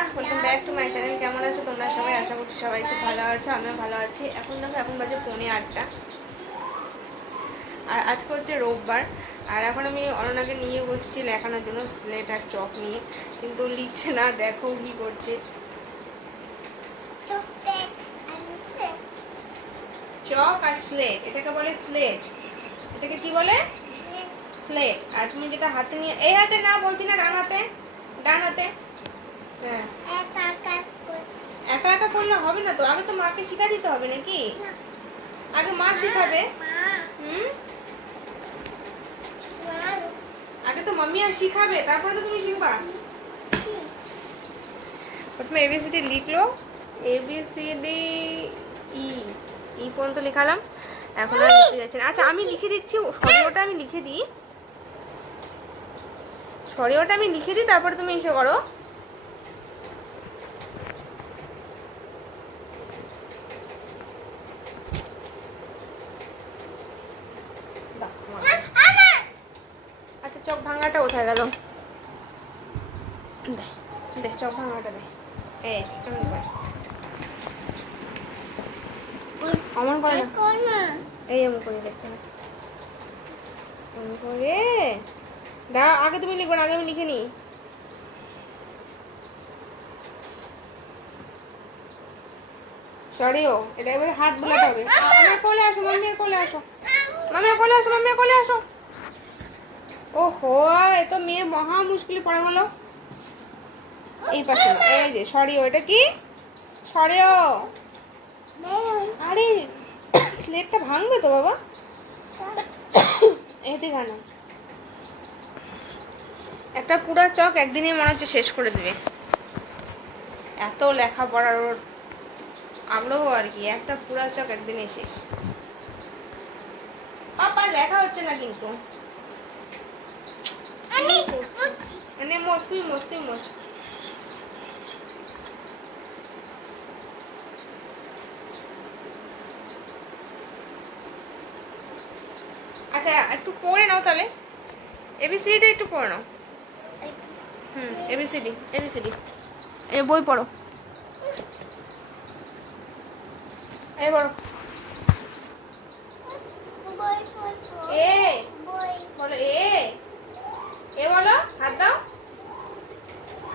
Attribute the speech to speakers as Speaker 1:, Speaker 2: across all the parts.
Speaker 1: Welcome back to my channel কেমন আছো তোমরা সবাই? আশা করছি সবাই খুব ভালো আছো আমিও ভালো আছি। এখন দেখো এখন বাজে পৌনে আটটা। আর আজকে হচ্ছে রোববার। আর এখন আমি অননাকে নিয়ে বসছি লেখানোর জন্য স্লেট আর চক নিয়ে। কিন্তু লিখছে না দেখো কি করছে। চক আর স্লেট এটাকে বলে স্লেট। এটাকে কি বলে? স্লেট। আর তুমি যেটা হাতে নিয়ে এই হাতে না বলছি না ডান হাতে ডান হাতে। হ্যাঁ। একা একা করলে হবে না তো? আগে তো মাকে শিখা দিতে হবে নাকি? আগে মা শিখাবে। হুম? আগে তো মাম্মি আর শিখাবে তারপরে তো তুমি শিখবা। প্রথমে এবিসিডি লিখলো। এবিসিডি ই ই পর্যন্ত লিখালাম। এখন আর লিখতে যাচ্ছে না। আচ্ছা আমি লিখে দিচ্ছি সরিওটা আমি লিখে দিই। সরিওটা আমি লিখে দিই তারপরে তুমি এসে করো দাও, আমার। আচ্ছা চক ভাঙাটা কোথায় গেল দে দে করে? না। এই আগে তুমি লিখবে না, আগে আমি লিখে নিই। সরিও এটা হাত বোলাতে হবে। মামির কোলে আসো, মামির কোলে আসো। মামির কোলে আসো, মামির কোলে আসো। ওহো, এ তো মেয়ে মহা মুশকিলে পড়ে গেল এই পাশে এই যে, সরিও, এটা কি? সরিও। আরে, স্লেটটা ভাঙবে তো বাবা। এতে কেন একটা পুরা চক একদিনে মনে হচ্ছে শেষ করে দেবে। এত লেখাপড়ার ওর আগ্রহ আর কি, একটা পুরা চক একদিনে শেষ। পাপা লেখা হচ্ছে না কিন্তু। মোচ তুই মোচ তুই মোচ আচ্ছা একটু পড়ে নাও তাহলে। এবিসিডিটা একটু পড়ে নাও। হুম এবিসিডি এবিসিডি এ বই পড়ো। এ পড়ো। এ। বলো এ। এ বলো হাত দাও।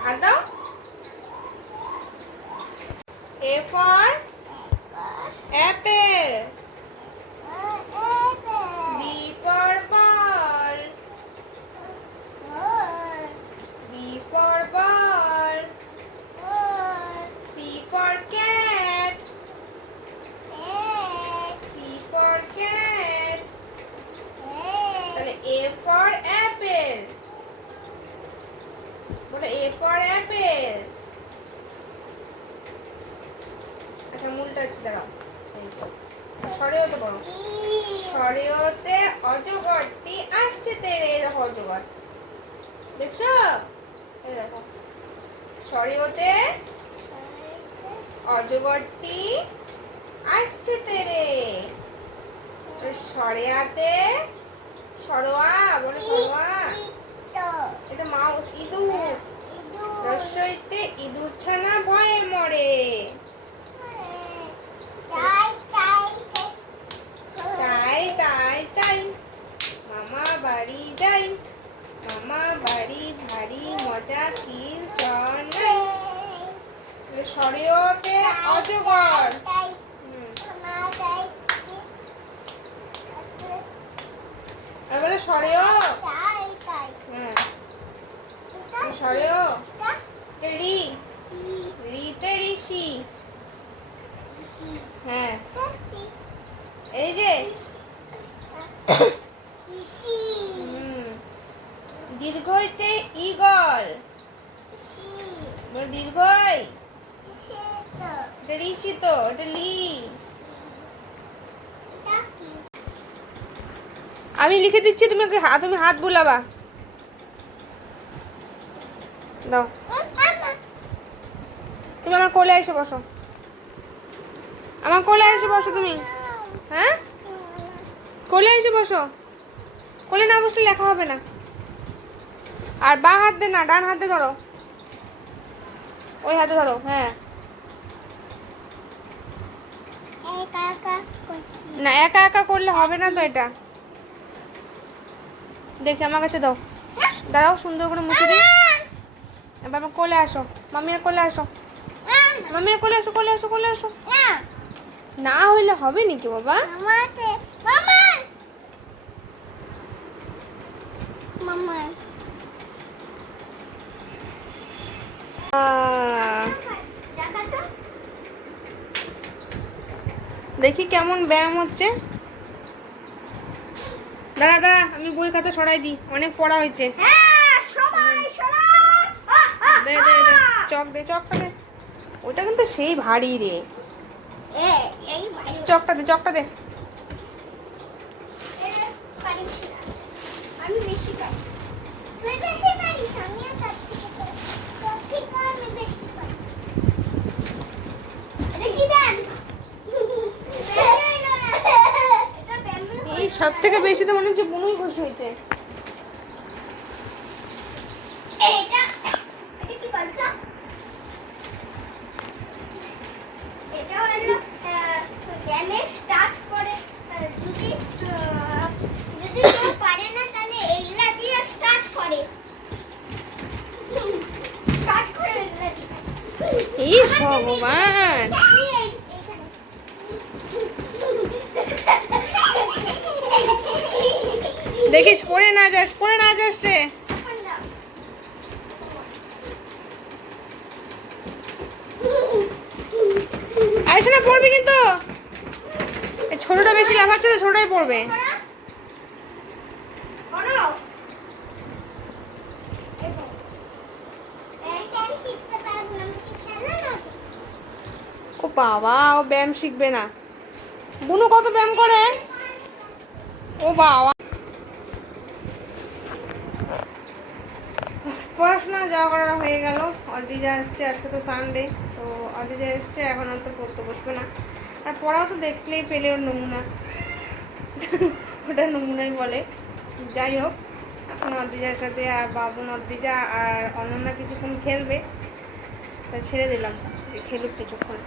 Speaker 1: হাত দাও। A for apple B for ball B for ball C for cat C for cat তাহলে এ ফর অ্যাপেল বলো, এ ফর অ্যাপেল আচ্ছা মূলটা হচ্ছে, দাঁড়াও। অজগরটি আসছে তেরে অজগর। সরেওতে আসছে সরেয়াতে সরোয়া, বলো সরোয়া। এটা মাউস ইঁদুর রসইতে ইঁদুর ছানা ভয়ে মরে তাই তাই তাই মামা বাড়ি যাই মামা বাড়ি ভারী মজা কিল সরেওতে অজগর। আর বলে সরেও হ্যাঁ। সরেও রি। রিতে ঋষি। হ্যাঁ। এই যে। দীর্ঘইতে ইগল দীর্ঘই। এটা ঋষি তো এটা লি। আমি লিখে দিচ্ছি, তুমি তুমি হাত বুলাবা। দাও। তুমি আমার কোলে এসে বসো। আমার কোলে এসে বসো তুমি। হ্যাঁ? কোলে এসে বসো। কোলে না বসলে লেখা হবে না। আর বা হাত দে না ডান হাতে ধরো। ওই হাতে ধরো হ্যাঁ। না একা একা করলে হবে না তো এটা। দেখি আমার কাছে দাও। দাঁড়াও সুন্দর করে মুছে দিই। এবার আমার কোলে আসো। মামিয়ার কোলে আসো। মামিয়ার কোলে আসো কোলে আসো কোলে আসো। না। হইলে হবে নাকি বাবা?
Speaker 2: মামা মামা
Speaker 1: আহ, দেখি কেমন ব্যায়াম হচ্ছে। দাঁড়া দাঁড়া আমি বই খাতা সরাই দিই। অনেক পড়া হয়েছে।
Speaker 2: হ্যাঁ
Speaker 1: দে দে দে চক দে চকটা দে ওটা কিন্তু সেই ভারী রে। চকটা দে চকটা দে
Speaker 2: পারিস না। আমি বেশি পারি তুই বেশি পারিস আমিও তার থেকে পারি। তোর থেকে আমি বেশি পারি এটা কি ব্যায়াম? এটা ব্যায়াম
Speaker 1: এই সব থেকে বেশি তো মনে হচ্ছে বুনুই খুশি হয়েছে
Speaker 2: এটা এটা কি বলতো এটা হলো ব্যায়ামে স্টার্ট করে আহ, যদি আহ, যদি কেউ পারে না তাহলে এগুলা দিয়ে স্টার্ট করে স্টার্ট করে এগুলা দিয়ে
Speaker 1: ইস ভগবান দেখিস, পড়ে না যাস, পড়ে না যাস রে। আইসো না পড়বি কিন্তু। ছোটটা বেশি লাফাচ্ছে তো, ছোটটাই পড়বে। ও বাবা, ও ব্যায়াম শিখবে না। বুনু কত ব্যায়াম করে? ও বাবা। পড়াশোনা যাওয়া করা হয়ে গেল। অদ্রিজা এসছে, আজকে তো সানডে তো অদ্রিজা এসছে, এখন আর তো পড়তে বসবে না। আর পড়াও তো দেখলেই পেলে ওর নমুনা। ওটা নমুনাই বলে। যাই হোক, এখন অদ্রিজার সাথে আর বাবুন অদ্রিজা আর অনন্যা কিছুক্ষণ খেলবে। তা ছেড়ে দিলাম, যে খেলুক কিছুক্ষণ।